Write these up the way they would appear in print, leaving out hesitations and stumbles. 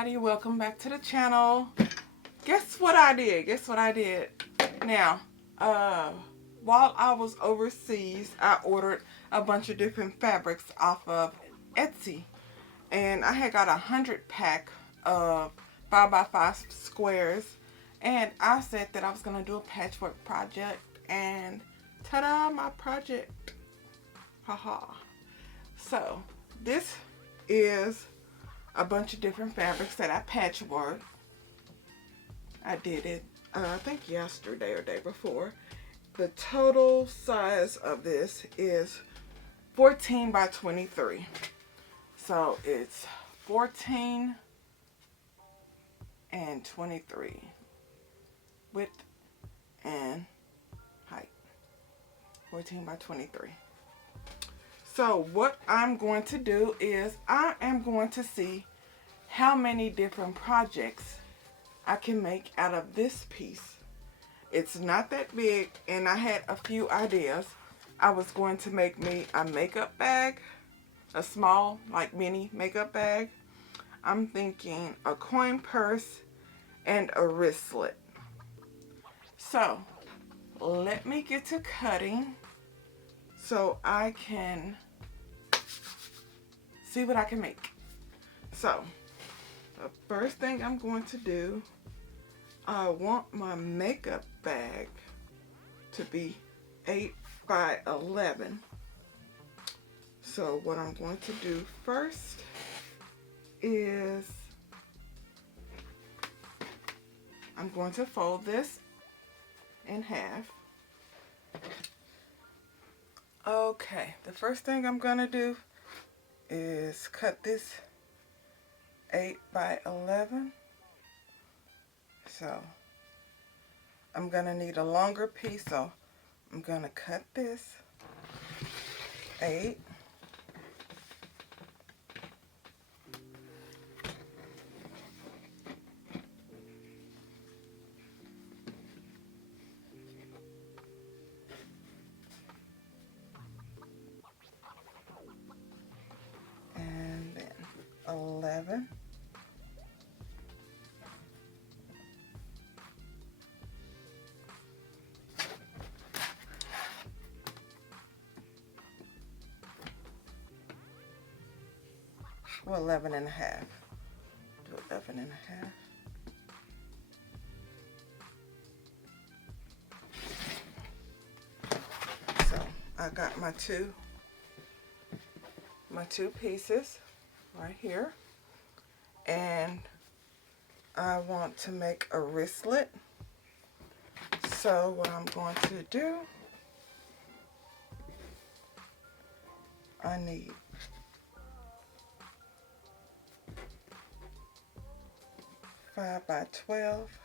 everybody, welcome back to the channel. Guess what I did? Now, while I was overseas, I ordered a bunch of different fabrics off of Etsy. And I had got 100-pack of 5x5 squares. And I said that I was going to do a patchwork project. And ta-da, my project. Haha. So, this is a bunch of different fabrics that I patchwork. I did it, I think yesterday or day before. The total size of this is 14 by 23. So it's 14 and 23 width and height. 14 by 23. So what I'm going to do is I am going to see how many different projects I can make out of this piece. It's not that big, and I had a few ideas. I was going to make me a makeup bag, a small, like mini makeup bag. I'm thinking a coin purse and a wristlet. So let me get to cutting so I can see what I can make. So the first thing I'm going to do, I want my makeup bag to be 8 by 11. So what I'm going to do first is I'm going to fold this in half. Okay, the first thing I'm going to do is cut this 8 by 11. So I'm going to need a longer piece, so I'm going to cut this 8. And then 11. Well, 11 and a half. Do 11 and a half. So I got my two pieces right here, and I want to make a wristlet. So what I'm going to do, I need 5 by 12.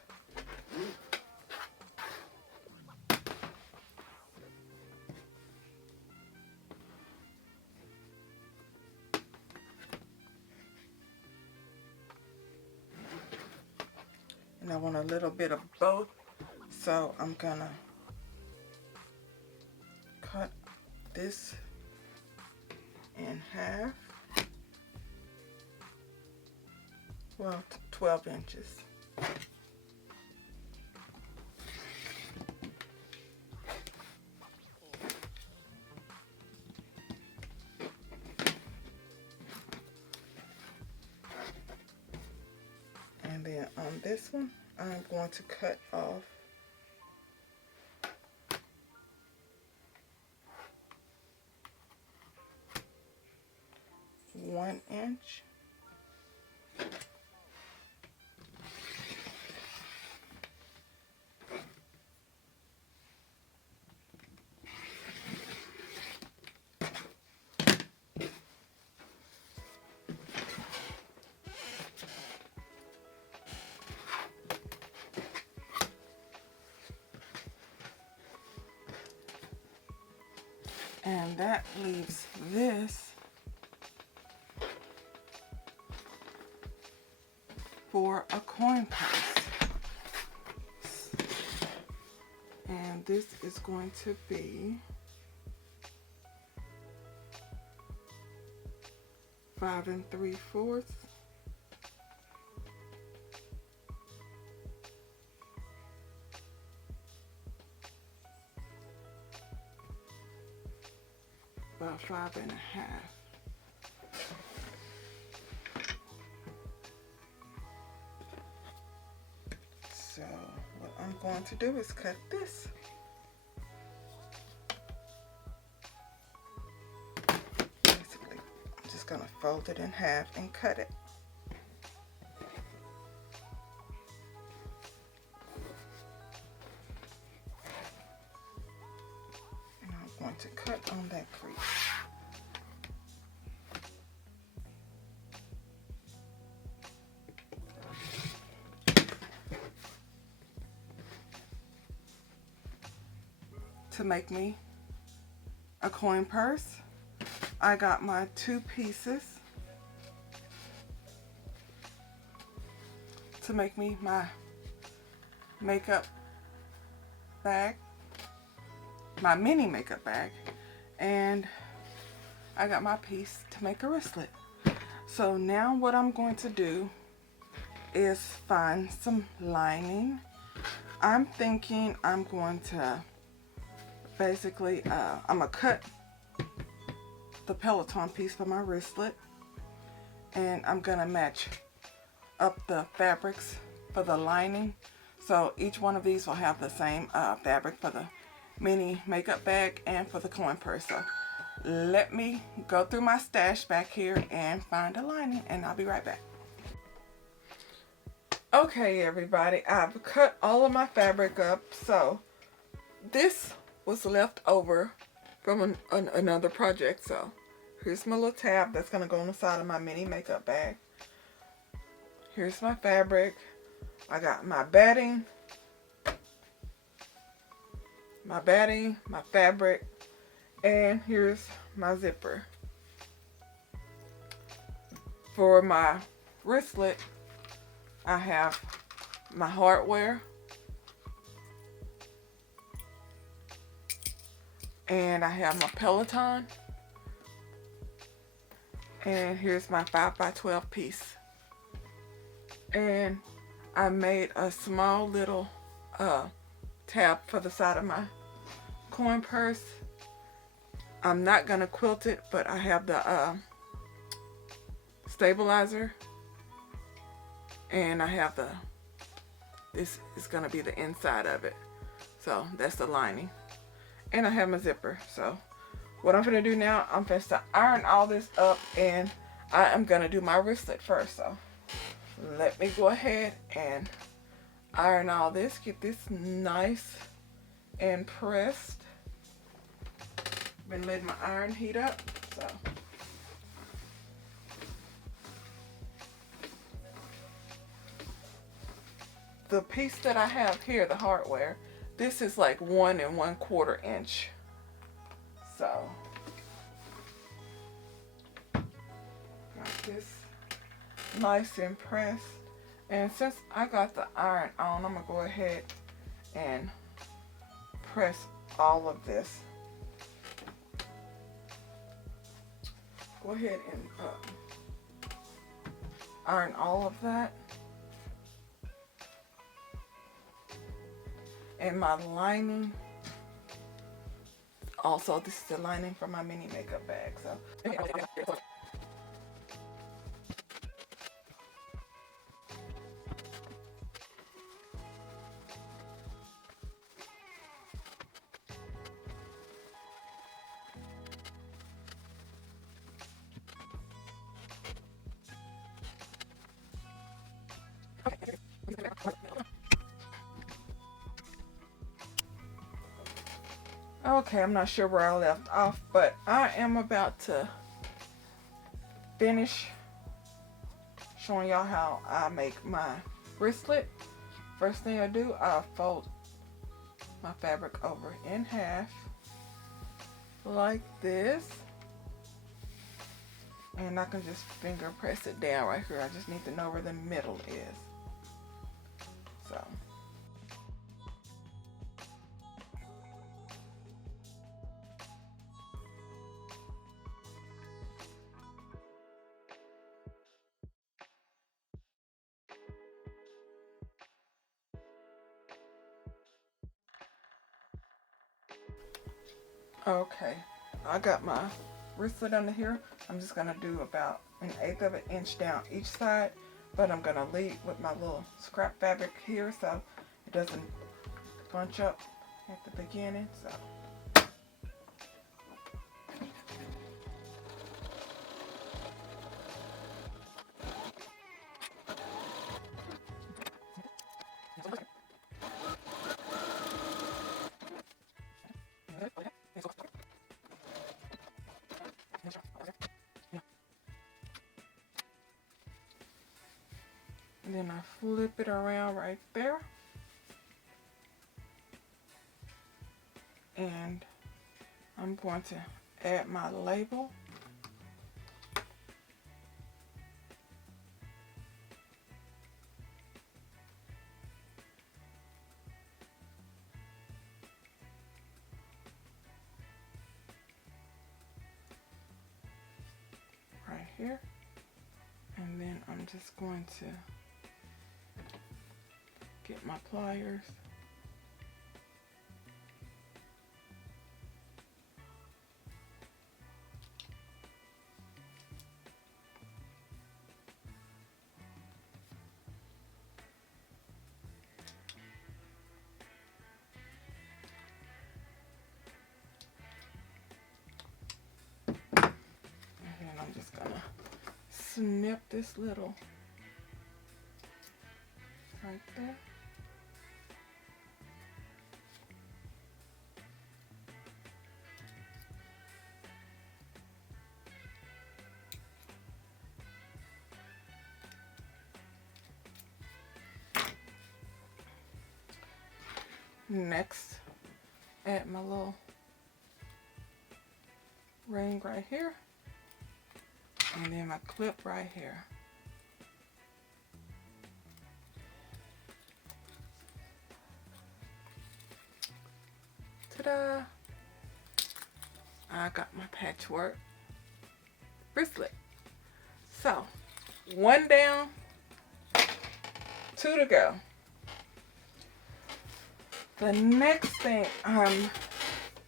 And I want a little bit of both, so I'm gonna cut this in half. Well, 12 inches. And then on this one, I'm going to cut off 1 inch. And that leaves this for a coin purse. And this is going to be 5 3/4 about 5.5. So what I'm going to do is cut this. Basically, I'm just going to fold it in half and cut it. And I'm going to cut on that crease. To make me a coin purse, I got my 2 pieces to make me my makeup bag, my mini makeup bag, and I got my piece to make a wristlet. So now what I'm going to do is find some lining. I'm thinking I'm going to basically, I'm going to cut the Peloton piece for my wristlet, and I'm going to match up the fabrics for the lining. So each one of these will have the same fabric for the mini makeup bag and for the coin purse. So let me go through my stash back here and find a lining, and I'll be right back. Okay, everybody, I've cut all of my fabric up. So this was left over from another project. So here's my little tab that's going to go on the side of my mini makeup bag. Here's my fabric. I got my batting, my fabric, and here's my zipper. For my wristlet, I have my hardware, and I have my Peloton, and here's my 5x12 piece. And I made a small little tab for the side of my coin purse. I'm not gonna quilt it, but I have the stabilizer, and I have this is gonna be the inside of it. So that's the lining. And I have my zipper. So what I'm gonna do now, I'm going to iron all this up, and I am gonna do my wristlet first. So let me go ahead and iron all this, get this nice and pressed. Been letting my iron heat up. So the piece that I have here, the hardware, this is like 1 1/4 inch. So got this nice and pressed. And since I got the iron on, I'm gonna go ahead and press all of this. Go ahead and iron all of that. And my lining, also this is the lining for my mini makeup bag. So okay, I'm not sure where I left off, but I am about to finish showing y'all how I make my wristlet. First thing I do, I fold my fabric over in half like this, and I can just finger press it down right here. I just need to know where the middle is. So okay, I got my wristlet under here. I'm just going to do about 1/8 of an inch down each side, but I'm going to lead with my little scrap fabric here so it doesn't bunch up at the beginning. So and then I flip it around right there. And I'm going to add my label. Right here. And then I'm just going to get my pliers. And then I'm just gonna snip this little right there. Next, add my little ring right here, and then my clip right here. Ta-da! I got my patchwork wristlet. So, 1 down, 2 to go. The next thing I'm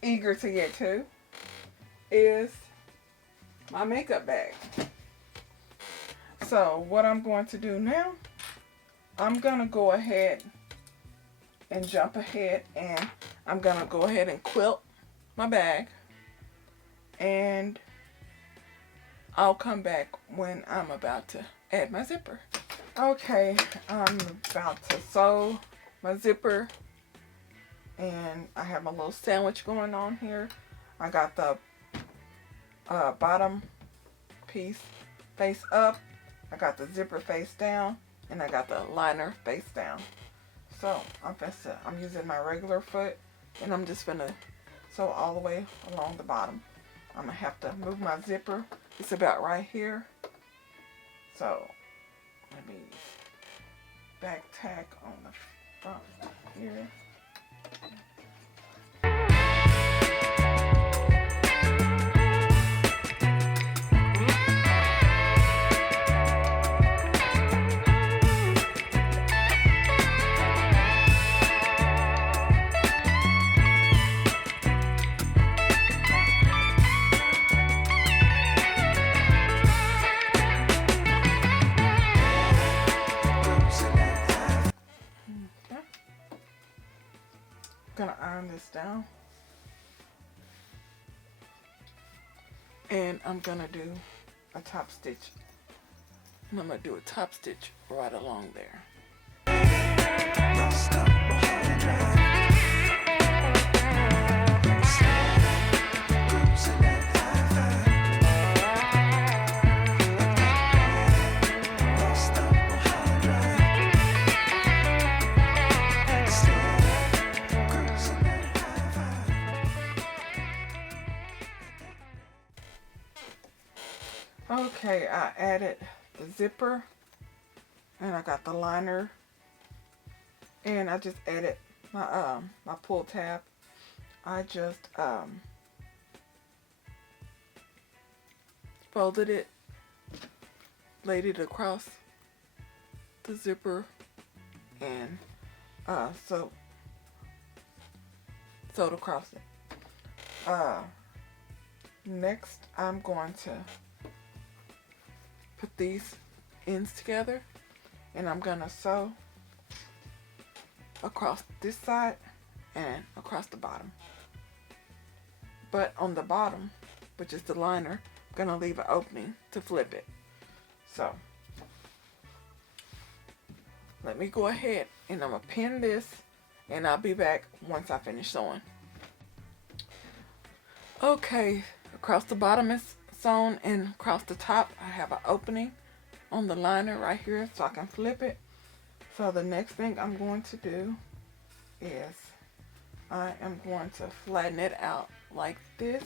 eager to get to is my makeup bag. So what I'm going to do now, I'm going to go ahead and jump ahead, and I'm going to go ahead and quilt my bag, and I'll come back when I'm about to add my zipper. Okay, I'm about to sew my zipper, and I have a little sandwich going on here. I got the bottom piece face up, I got the zipper face down, and I got the liner face down. So I'm using my regular foot, and I'm just gonna sew all the way along the bottom. I'm gonna have to move my zipper. It's about right here. So let me back tack on the front here. Gonna iron this down, and I'm gonna do a top stitch, and I'm gonna do a top stitch right along there. Okay, I added the zipper, and I got the liner, and I just added my my pull tab. I just folded it, laid it across the zipper, and sewed across it. Next, I'm going to put these ends together, and I'm going to sew across this side and across the bottom. But on the bottom, which is the liner, I'm going to leave an opening to flip it. So let me go ahead and I'm going to pin this, and I'll be back once I finish sewing. Okay, across the bottom is sewn, and across the top I have an opening on the liner right here so I can flip it. So the next thing I'm going to do is I am going to flatten it out like this.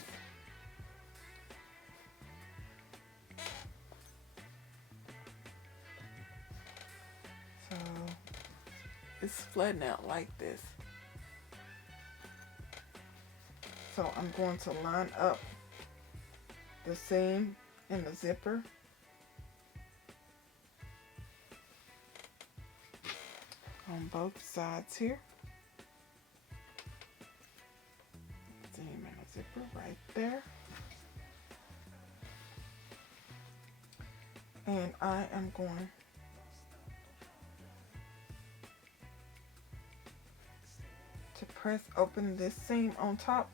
So it's flattened out like this. So I'm going to line up the seam in the zipper. On both sides here. Seam in the zipper right there. And I am going to press open this seam on top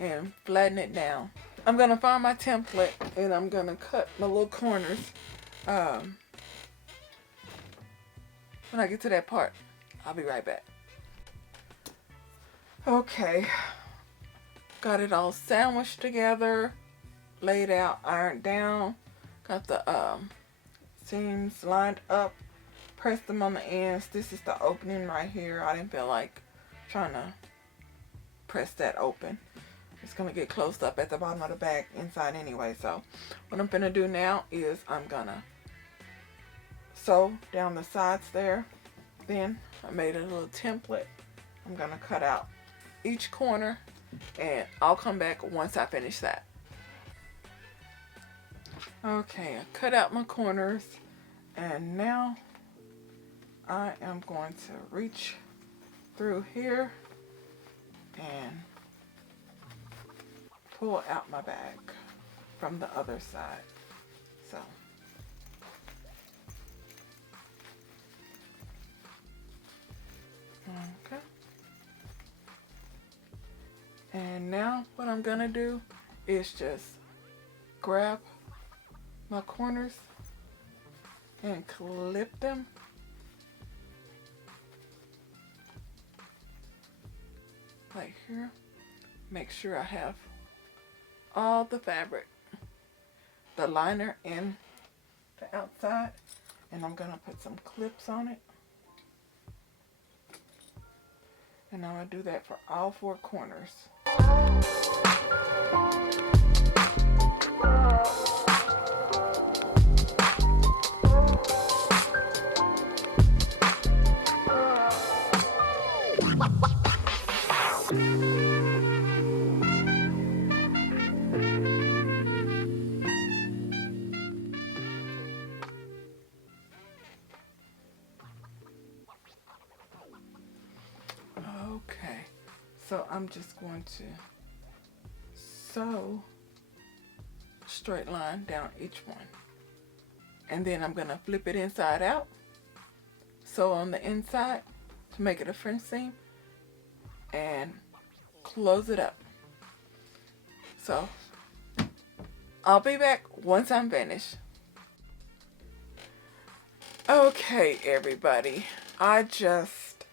and flatten it down. I'm going to find my template, and I'm going to cut my little corners when I get to that part. I'll be right back. Okay, got it all sandwiched together, laid out, ironed down, got the seams lined up, pressed them on the ends. This is the opening right here. I didn't feel like trying to press that open. It's going to get closed up at the bottom of the bag inside anyway. So what I'm going to do now is I'm going to sew down the sides there. Then I made a little template. I'm going to cut out each corner, and I'll come back once I finish that. Okay, I cut out my corners, and now I am going to reach through here and pull out my bag from the other side. So okay. And now what I'm gonna do is just grab my corners and clip them. Like here. Make sure I have all the fabric, the liner and the outside, and I'm gonna put some clips on it. And I'm going to do that for all 4 corners. Okay, so I'm just going to sew a straight line down each one, and then I'm going to flip it inside out, sew on the inside to make it a French seam, and close it up. So I'll be back once I'm finished. Okay, everybody, I just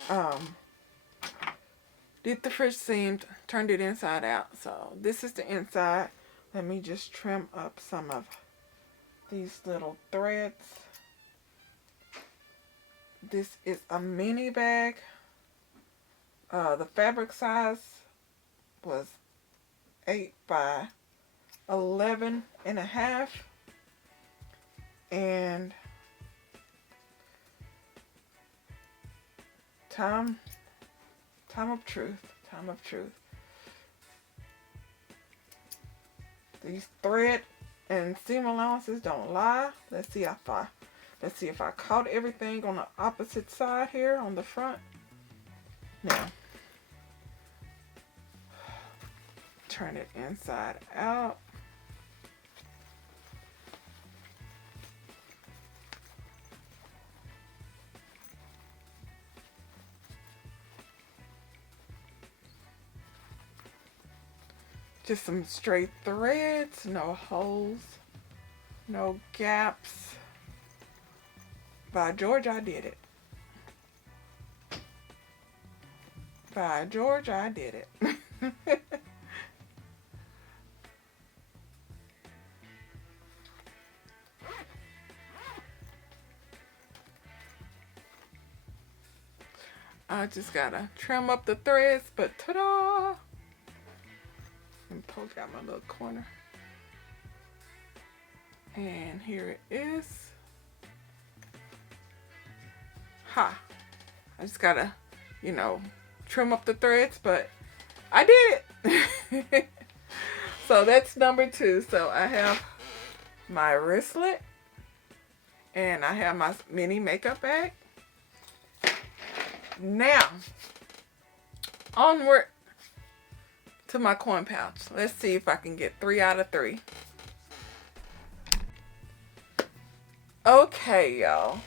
did the French seam, turned it inside out. So this is the inside. Let me just trim up some of these little threads. This is a mini bag. The fabric size was 8 by 11 and a half. And time of truth. These thread and seam allowances don't lie. Let's see if I caught everything on the opposite side here on the front. Now, turn it inside out. Just some straight threads, no holes, no gaps. By George, I did it. By George, I did it. I just gotta trim up the threads, but ta-da! And poke out my little corner. And here it is. Ha! I just gotta, you know, trim up the threads, but I did it! So that's number 2. So I have my wristlet, and I have my mini makeup bag. Now, onward to my coin pouch. Let's see if I can get 3 out of 3. Okay, y'all.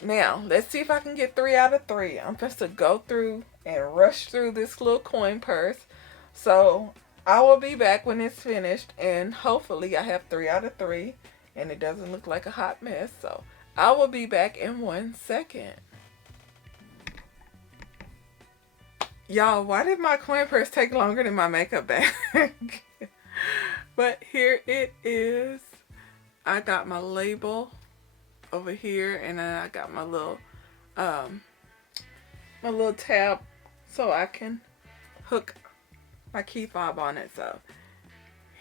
Now, let's see if I can get 3 out of 3. I'm supposed to go through and rush through this little coin purse. So, I will be back when it's finished, and hopefully I have 3 out of 3, and it doesn't look like a hot mess. So, I will be back in 1 second. Y'all, why did my coin purse take longer than my makeup bag? But here it is. I got my label over here, and then I got my little tab so I can hook my key fob on it. So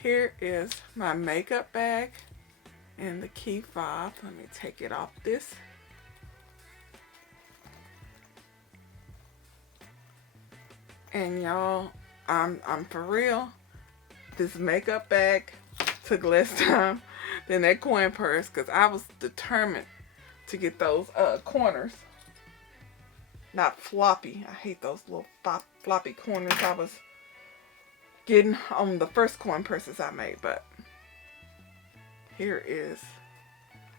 here is my makeup bag and the key fob. Let me take it off this. And y'all, I'm for real. This makeup bag took less time than that coin purse, because I was determined to get those corners not floppy. I hate those little floppy corners I was getting on the first coin purses I made. But here is,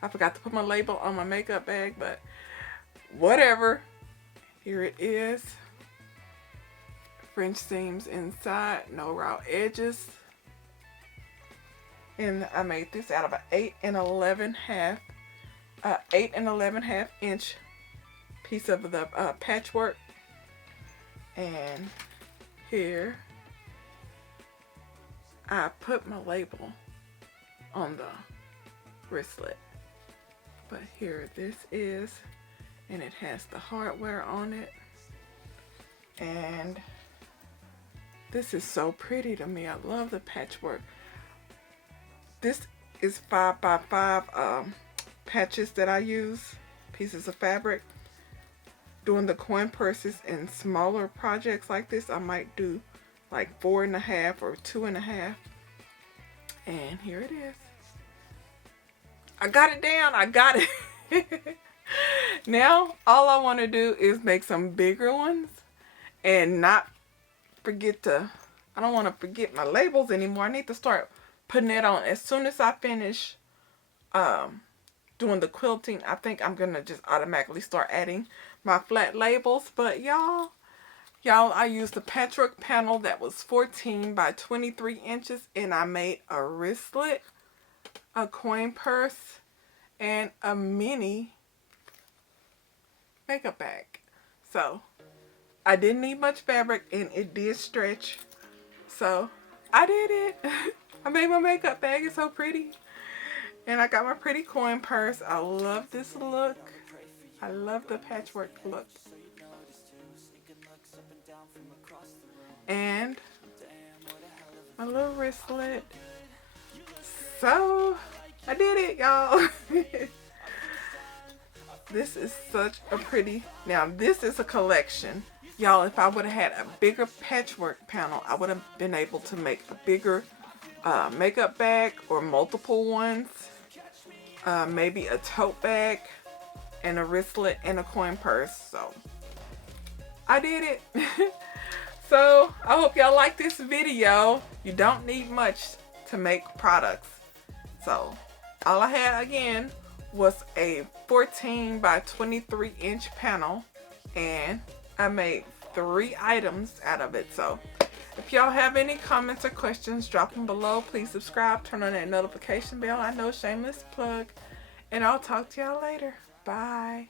I forgot to put my label on my makeup bag, but whatever. Here it is. French seams inside, no raw edges. And I made this out of an 8 11/2 inch piece of the patchwork. And here I put my label on the wristlet. But here this is, and it has the hardware on it. And this is so pretty to me. I love the patchwork. This is 5x5 patches that I use, pieces of fabric. Doing the coin purses in smaller projects like this, I might do like 4.5 or 2.5. And here it is. I got it down. I got it. Now, all I want to do is make some bigger ones and not forget to, I don't want to forget my labels anymore. I need to start putting it on as soon as I finish doing the quilting. I think I'm going to just automatically start adding my flat labels. But y'all, I used the patchwork panel that was 14 by 23 inches, and I made a wristlet, a coin purse, and a mini makeup bag. So I didn't need much fabric, and it did stretch. So I did it. I made my makeup bag. It's so pretty. And I got my pretty coin purse. I love this look. I love the patchwork look. And my little wristlet. So I did it, y'all. This is such a pretty, now this is a collection. Y'all, if I would have had a bigger patchwork panel, I would have been able to make a bigger makeup bag or multiple ones. Maybe a tote bag and a wristlet and a coin purse. So I did it. So I hope y'all like this video. You don't need much to make products. So all I had again was a 14 by 23 inch panel, and I made 3 items out of it. So If y'all have any comments or questions, drop them below. Please subscribe, turn on that notification bell. I know, shameless plug. And I'll talk to y'all later. Bye.